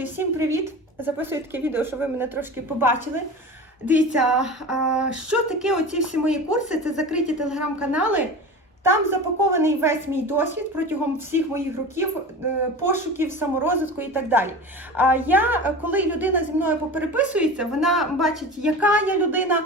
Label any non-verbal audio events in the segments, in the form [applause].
Друзі, всім привіт! Записую таке відео, щоб ви мене трошки побачили. Дивіться, що таке оці всі мої курси? Це закриті телеграм-канали. Там запакований весь мій досвід протягом всіх моїх років е, пошуків, саморозвитку і так далі. А я, коли людина зі мною попереписується, вона бачить, яка я людина,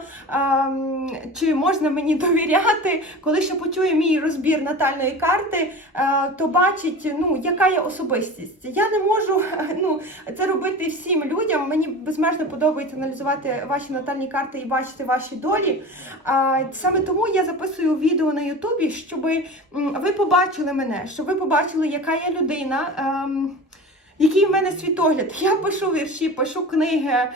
чи можна мені [laughs] довіряти. Коли ще почує мій розбір натальної карти, е, то бачить, ну, яка я особистість. Я не можу [laughs] ну, це робити всім людям. Мені безмежно подобається аналізувати ваші натальні карти і бачити ваші долі. Саме тому я записую відео на Ютубі, щоб ви побачили мене, щоб ви побачили, яка я людина. ем, який в мене світогляд? [laughs] Я пишу вірші, пишу книги,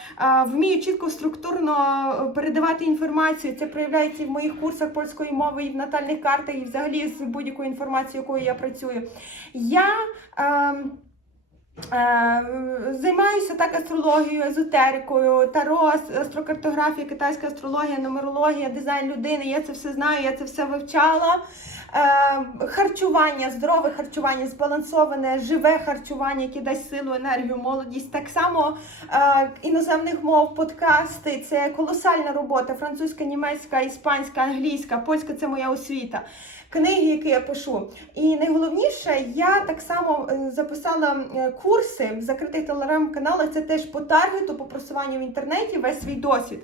вмію чітко структурно передавати інформацію. Це проявляється і в моїх курсах польської мови, і в натальних картах, і взагалі з будь-якою інформацією, якою я працюю. Я Е, Займаюся так астрологією, езотерикою, таро, астрокартографія, китайська астрологія, нумерологія, дизайн людини. Я це все знаю, я це все вивчала. Е, Харчування, здорове харчування, збалансоване, живе харчування, яке дасть силу, енергію, молодість. Так само е, іноземних мов, подкасти це колосальна робота. Французька, німецька, іспанська, англійська, польська це моя освіта. Книги, які я пишу. І найголовніше, я так само е, записала е, курси в закритих телеграм-каналах. Це теж по таргету, по просуванню в інтернеті, весь свій досвід.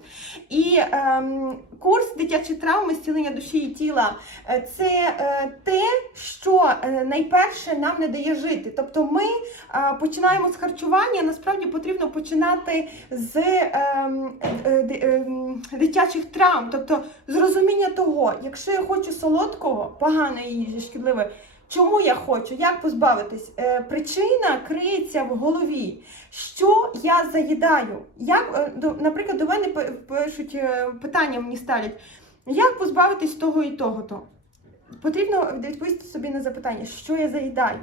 І ем, курс дитячі травми, зцілення душі і тіла е, це е, те, що е, найперше нам не дає жити. Тобто ми е, починаємо з харчування. Насправді потрібно починати з ем, е, ем, дитячих травм, тобто з розуміння того, якщо я хочу солодкого, поганої їжі, шкідливої. Чому я хочу? Як позбавитись? Е, причина криється в голові. Що я заїдаю? Як, е, наприклад, до мене пишуть е, питання, мені ставлять, як позбавитись того і того-то? Потрібно відповісти собі на запитання, що я заїдаю.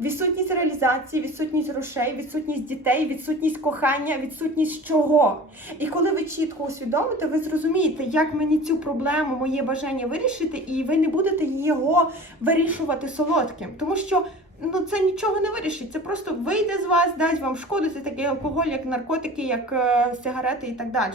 Відсутність реалізації, відсутність грошей, відсутність дітей, відсутність кохання, відсутність чого. І коли ви чітко усвідомите, ви зрозумієте, як мені цю проблему, моє бажання вирішити, і ви не будете його вирішувати солодким. Тому що ну це нічого не вирішить. Це просто вийде з вас, дасть вам шкоду. Це такий алкоголь, як наркотики, як е, сигарети і так далі.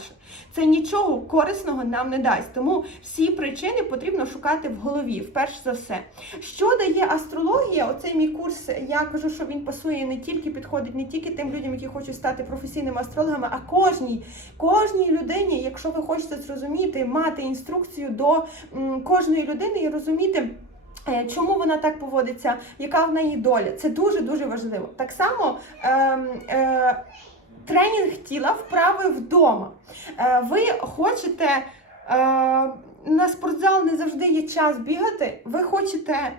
Це нічого корисного нам не дасть. Тому всі причини потрібно шукати в голові, вперше за все. Що дає астрологія? Оцей мій курс, я кажу, що він пасує не тільки підходить не тільки тим людям, які хочуть стати професійними астрологами, а кожній, кожній людині, якщо ви хочете зрозуміти, мати інструкцію до м, кожної людини і розуміти. Е, Чому вона так поводиться, яка в неї доля? Це дуже дуже важливо. Так само е, е, тренінг тіла вправи вдома. Е, ви хочете е, на спортзал не завжди є час бігати. Ви хочете е,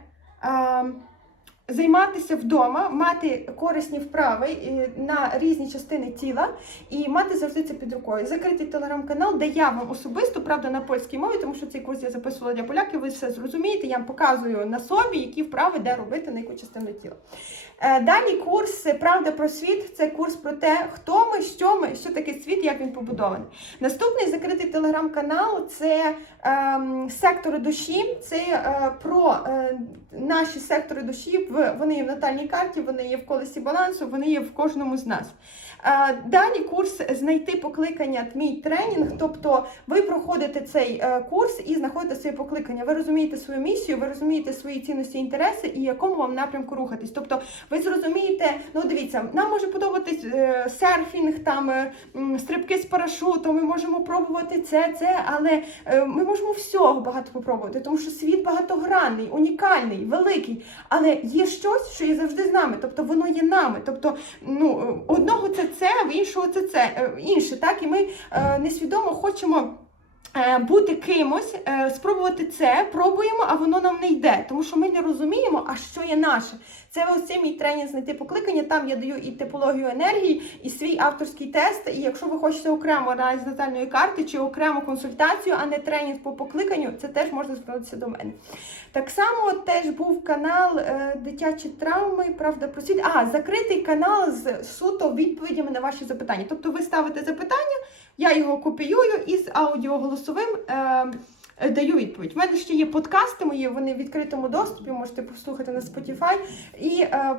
займатися вдома, мати корисні вправи е, на різні частини тіла і мати завжди це під рукою. Закритий телеграм-канал, де я вам особисто, правда, на польській мові, тому що цей курс я записувала для поляків, ви все зрозумієте. Я вам показую на собі, які вправи де робити на яку частину тіла. Е, Далі курс Правда про світ це курс про те, хто ми, що ми, що таке світ, як він побудований. Наступний закритий телеграм-канал це ем, сектори душі. Це е, про е, наші сектори душі. Вони є в натальній карті, вони є в колесі балансу, вони є в кожному з нас. Далі курс знайти покликання мій тренінг. Тобто ви проходите цей е, курс і знаходите своє покликання. Ви розумієте свою місію, ви розумієте свої цінності, інтереси і якому вам напрямку рухатись. Тобто ви зрозумієте, ну дивіться, нам може подобатись е, серфінг, там е, стрибки з парашутом. Ми можемо пробувати це, це, але ми можемо всього багато попробувати, тому що світ багатогранний, унікальний, великий. Але є щось, що є завжди з нами, тобто воно є нами. Тобто, ну е, одного це це, в іншого це це е, інше. Так, і ми е, несвідомо хочемо. Е, Бути кимось, е, спробувати це, пробуємо, а воно нам не йде, тому що ми не розуміємо, а що є наше. Це ось цей мій тренінг знайти покликання. Там я даю і типологію енергії, і свій авторський тест. І якщо ви хочете окремо аналіз натальної карти чи окрему консультацію, а не тренінг по покликанню, це теж можна звернутися до мене. Так само теж був канал е, Дитячі травми, правда про світ. А, закритий канал з суто відповідями на ваші запитання. Тобто ви ставите запитання, я його копіюю і з аудіоголосовим. Е, даю відповідь. У мене ще є подкасти мої, вони в відкритому доступі, можете послухати на Spotify. І е,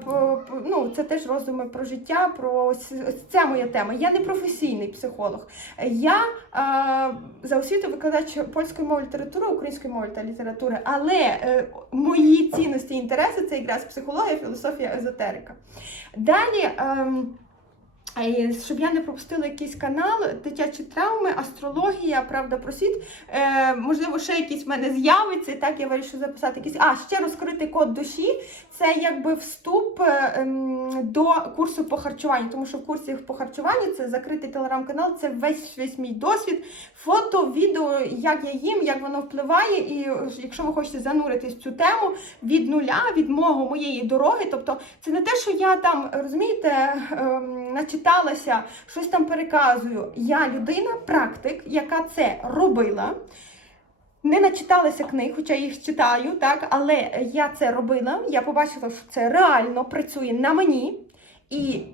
ну, це теж роздуми про життя, про ось- ця моя тема. Я не професійний психолог. Я е, за освіту викладач польської мови літератури, української мови та літератури, але е, мої цінності і інтереси це якраз психологія, філософія, езотерика. Далі. е, Щоб я не пропустила якийсь канал, дитячі травми, астрологія, правда про світ. Е, можливо, ще якийсь в мене з'явиться. і Так я вирішую записати якийсь. А ще розкритий код душі. Це якби вступ е, ем, до курсу по харчуванню, тому що в курсі по харчуванню це закритий телеграм-канал, це весь весь мій досвід, фото, відео, як я їм, як воно впливає. І е, якщо ви хочете зануритись в цю тему від нуля, від мого моєї дороги, тобто це не те, що я там розумієте, ем, начиталася, щось там переказую. Я людина, практик, яка це робила. Не начиталася книг, хоча їх читаю, так, але я це робила. Я побачила, що це реально працює на мені. І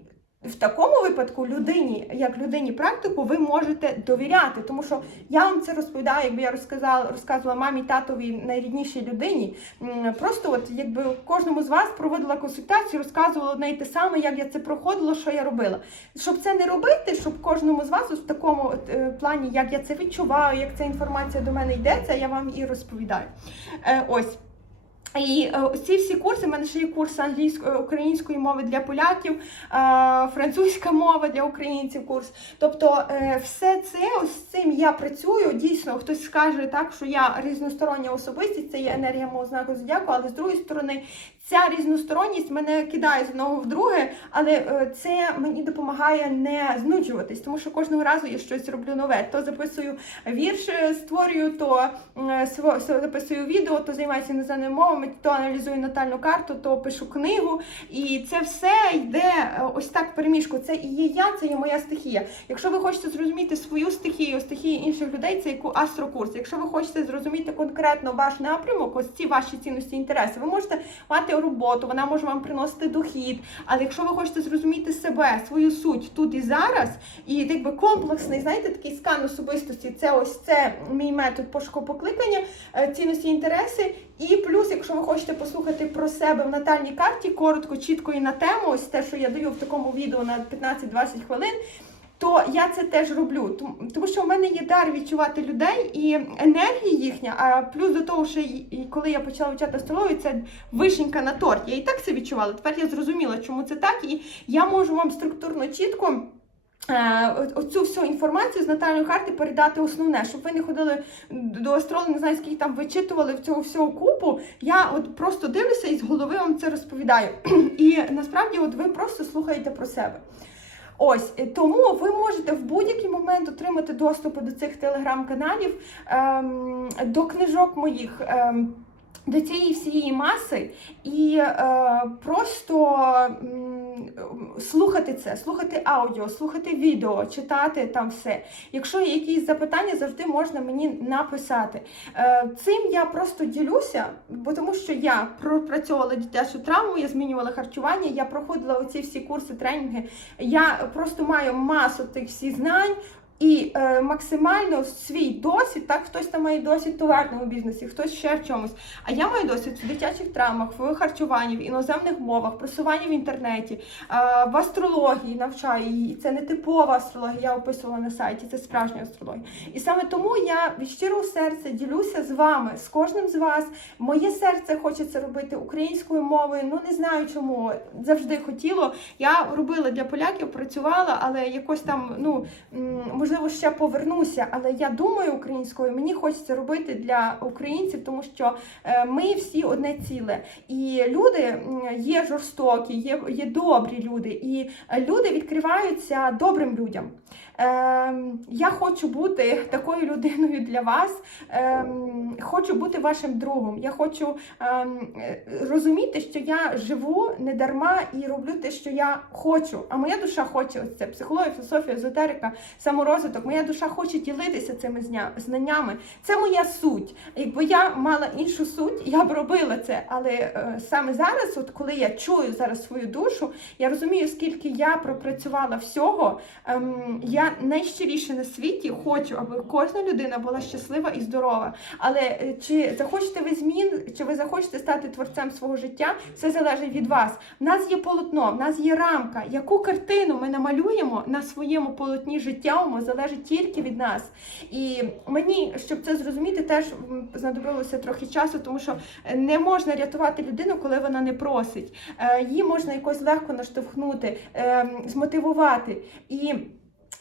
в такому випадку людині, як людині практику, ви можете довіряти. Тому що я вам це розповідаю, якби я розказала, розказувала мамі, татові найріднішій людині. Просто от якби кожному з вас проводила консультацію, розказувала одне і те саме, як я це проходила, що я робила. Щоб це не робити, щоб кожному з вас в такому е, плані, як я це відчуваю, як ця інформація до мене йде, це я вам і розповідаю. Е, ось. І е, ці всі курси, в мене ще є курс англійської української мови для поляків, е, французька мова для українців курс. Тобто е, все це ось з цим я працюю. Дійсно, хтось скаже так, що я різностороння особистість, це є енергія мого знаку зодіаку, але з другої сторони, ця різносторонність мене кидає з одного в друге, але е, це мені допомагає не знуджуватись, тому що кожного разу я щось роблю нове. То записую вірш, е, створюю, то е, записую відео, то займаюся іноземними мовами, то аналізую натальну карту, то пишу книгу. І це все йде ось так переміжку. Це і є я, це є моя стихія. Якщо ви хочете зрозуміти свою стихію, стихію інших людей, це яку астрокурс. Якщо ви хочете зрозуміти конкретно ваш напрямок, ось ці ваші цінності, інтереси, ви можете мати роботу, вона може вам приносити дохід. Але якщо ви хочете зрозуміти себе, свою суть тут і зараз, і якби комплексний, знаєте, такий скан особистості, це ось це мій метод пошуку покликання, е, цінності, інтереси. І плюс, якщо ви хочете послухати про себе в натальній карті, коротко, чітко і на тему, ось те, що я даю в такому відео на 15-20 хвилин. То я це теж роблю, Тому- що в мене є дар відчувати людей і енергія їхня. А плюс до того, що коли я почала вивчати астрологію, це вишенька на торт. Я і так це відчувала. Тепер я зрозуміла, чому це так, і я можу вам структурно чітко. е, Оцю всю інформацію з натальної карти передати основне, щоб ви не ходили до астролога, не знаю, скільки там вичитували в цього всього купу. Я от просто дивлюся і з голови вам це розповідаю. [clears throat] І насправді, от ви просто слухаєте про себе. Ось тому ви можете в будь-який момент отримати доступ до цих телеграм-каналів, ем, до книжок моїх. Ем, до цієї всієї маси і е, просто слухати це, слухати аудіо, слухати відео, читати там все. Якщо є якісь запитання, завжди можна мені написати. Е, цим я просто ділюся, бо тому що я пропрацьовувала дитячу травму, я змінювала харчування, я проходила оці всі курси, тренінги. Я просто маю масу тих всіх знань. І е, максимально свій досвід, так хтось там має досвід в товарному бізнесі, хтось ще в чомусь. А я маю досвід в дитячих травмах, в харчуванні, в іноземних мовах, просуванні в інтернеті, е, в астрології навчаю. І це не типова астрологія, я описувала на сайті, це справжня астрологія. І саме тому я від щирого серця ділюся з вами, з кожним з вас. Моє серце хоче це робити українською мовою. Ну не знаю чому. Завжди хотіло. Я робила для поляків, працювала, але якось там, ну можливо, ще повернуся. Але я думаю українською. Мені хочеться робити для українців, тому що е, ми всі одне ціле. І люди є жорстокі, є, є добрі люди, і е, люди відкриваються добрим людям. Ем, я хочу бути такою людиною для вас. Ем, хочу бути вашим другом. Я хочу ем, розуміти, що я живу не дарма і роблю те, що я хочу. А моя душа хоче це психологія, філософія, езотерика, саморозвиток. Моя душа хоче ділитися цими знаннями. Це моя суть. Якби я мала іншу суть, я б робила це. Але е, саме зараз, от коли я чую зараз свою душу, я розумію, скільки я пропрацювала всього. Я Найщиріше на світі хочу, аби кожна людина була щаслива і здорова. Але е, чи захочете ви змін, чи ви захочете стати творцем свого життя, все залежить від вас. В нас є полотно, в нас є рамка. Яку картину ми намалюємо на своєму полотні життєвому, залежить тільки від нас. І мені, щоб це зрозуміти, теж знадобилося трохи часу, тому що е, не можна рятувати людину, коли вона не просить. Е, Її можна якось легко наштовхнути, е, змотивувати. І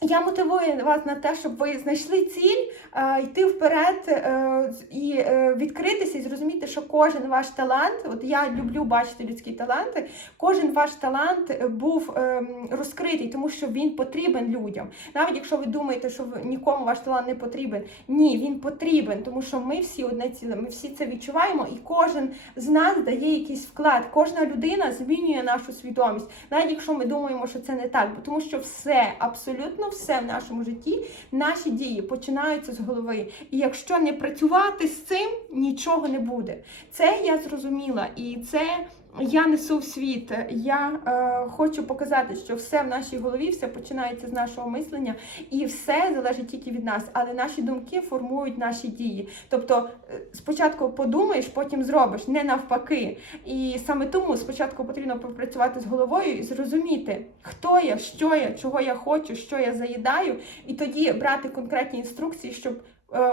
я мотивую вас на те, щоб ви знайшли ціль, е, йти вперед е, і е, відкритися і зрозуміти, що кожен ваш талант, от я люблю бачити людські таланти, кожен ваш талант був ем, розкритий, тому що він потрібен людям. Навіть якщо ви думаєте, що нікому ваш талант не потрібен, ні, він потрібен, тому що ми всі одне ціле, ми всі це відчуваємо, і кожен з нас дає якийсь вклад. Кожна людина змінює нашу свідомість, навіть якщо ми думаємо, що це не так, тому що все, абсолютно все в нашому житті, наші дії починаються з голови. І якщо не працювати з цим, нічого не буде. Це я зрозуміла, і це. Я несу в світ. Я е, хочу показати, що все в нашій голові, все починається з нашого мислення, і все залежить тільки від нас. Але наші думки формують наші дії. Тобто, е, спочатку подумаєш, потім зробиш, не навпаки. І саме тому спочатку потрібно попрацювати з головою і зрозуміти, хто я, що я, чого я хочу, що я заїдаю, і тоді брати конкретні інструкції, щоб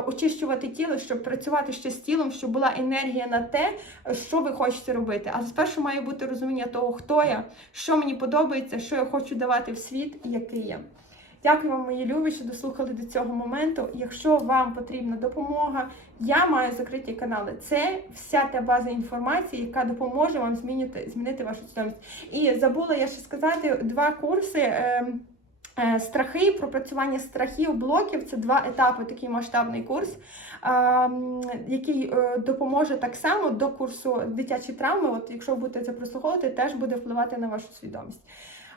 очищувати тіло, щоб працювати ще з тілом, щоб була енергія на те, що ви хочете робити. Але спершу має бути розуміння того, хто я, що мені подобається, що я хочу давати в світ який я. Дякую вам, мої любі, що дослухали до цього моменту. Якщо вам потрібна допомога, я маю закриті канали. Це вся та база інформації, яка допоможе вам змінити, змінити вашу свідомість. І забула я ще сказати два курси. е, Страхи, пропрацювання страхів, блоків це два етапи, такий масштабний курс, ем, який е, допоможе так само до курсу дитячі травми. От якщо будете це прослуховувати, теж буде впливати на вашу свідомість.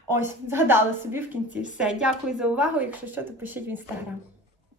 Ось, згадала собі в кінці. Все, дякую за увагу. Якщо що, то пишіть в інстаграм.